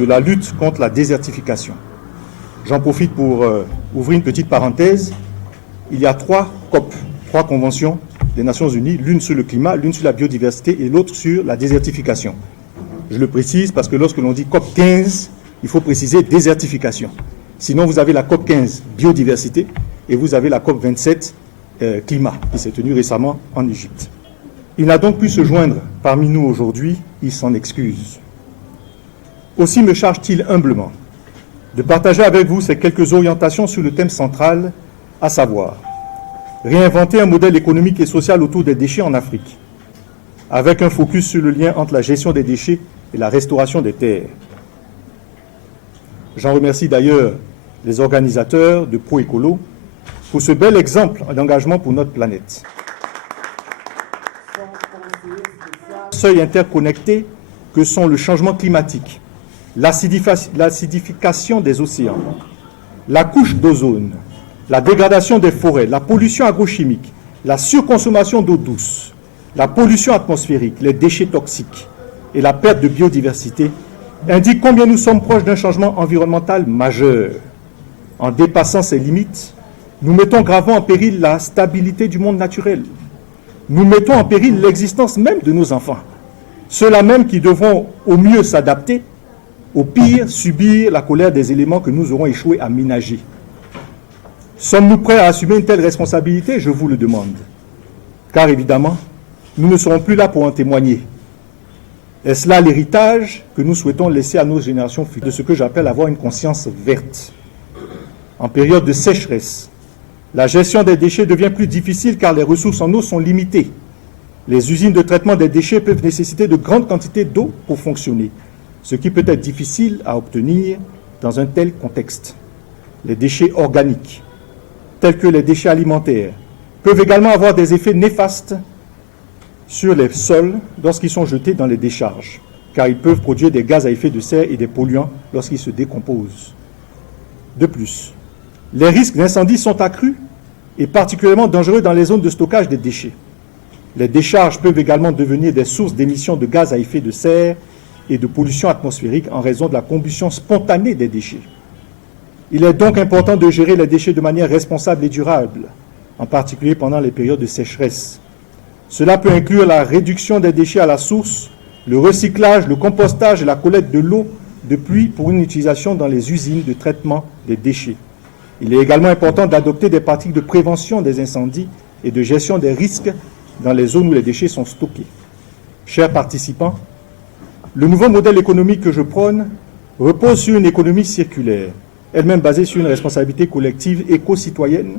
sur la lutte contre la désertification. J'en profite pour ouvrir une petite parenthèse. Il y a 3 COP, 3 conventions des Nations Unies, l'une sur le climat, l'une sur la biodiversité et l'autre sur la désertification. Je le précise parce que lorsque l'on dit COP 15, il faut préciser désertification. Sinon, vous avez la COP 15 biodiversité et vous avez la COP 27 climat qui s'est tenue récemment en Égypte. Il n'a donc pu se joindre parmi nous aujourd'hui, il s'en excuse. Aussi me charge-t-il humblement de partager avec vous ces quelques orientations sur le thème central, à savoir réinventer un modèle économique et social autour des déchets en Afrique, avec un focus sur le lien entre la gestion des déchets et la restauration des terres. J'en remercie d'ailleurs les organisateurs de ProÉcolo pour ce bel exemple d'engagement pour notre planète. Seuils interconnectés que sont le changement climatique, l'acidification des océans, la couche d'ozone, la dégradation des forêts, la pollution agrochimique, la surconsommation d'eau douce, la pollution atmosphérique, les déchets toxiques et la perte de biodiversité indiquent combien nous sommes proches d'un changement environnemental majeur. En dépassant ces limites, nous mettons gravement en péril la stabilité du monde naturel. Nous mettons en péril l'existence même de nos enfants, ceux-là même qui devront au mieux s'adapter, au pire subir la colère des éléments que nous aurons échoué à ménager. Sommes-nous prêts à assumer une telle responsabilité? Je vous le demande. Car évidemment, nous ne serons plus là pour en témoigner. Est-ce là l'héritage que nous souhaitons laisser à nos générations futures, de ce que j'appelle avoir une conscience verte? En période de sécheresse, la gestion des déchets devient plus difficile car les ressources en eau sont limitées. Les usines de traitement des déchets peuvent nécessiter de grandes quantités d'eau pour fonctionner, ce qui peut être difficile à obtenir dans un tel contexte. Les déchets organiques, tels que les déchets alimentaires, peuvent également avoir des effets néfastes sur les sols lorsqu'ils sont jetés dans les décharges, car ils peuvent produire des gaz à effet de serre et des polluants lorsqu'ils se décomposent. De plus, les risques d'incendie sont accrus et particulièrement dangereux dans les zones de stockage des déchets. Les décharges peuvent également devenir des sources d'émissions de gaz à effet de serre et de pollution atmosphérique en raison de la combustion spontanée des déchets. Il est donc important de gérer les déchets de manière responsable et durable, en particulier pendant les périodes de sécheresse. Cela peut inclure la réduction des déchets à la source, le recyclage, le compostage et la collecte de l'eau de pluie pour une utilisation dans les usines de traitement des déchets. Il est également important d'adopter des pratiques de prévention des incendies et de gestion des risques dans les zones où les déchets sont stockés. Chers participants, le nouveau modèle économique que je prône repose sur une économie circulaire, elle-même basée sur une responsabilité collective éco-citoyenne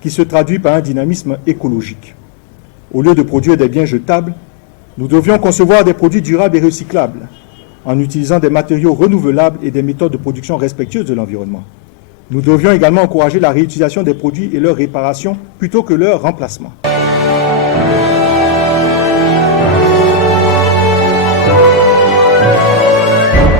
qui se traduit par un dynamisme écologique. Au lieu de produire des biens jetables, nous devions concevoir des produits durables et recyclables en utilisant des matériaux renouvelables et des méthodes de production respectueuses de l'environnement. Nous devions également encourager la réutilisation des produits et leur réparation plutôt que leur remplacement.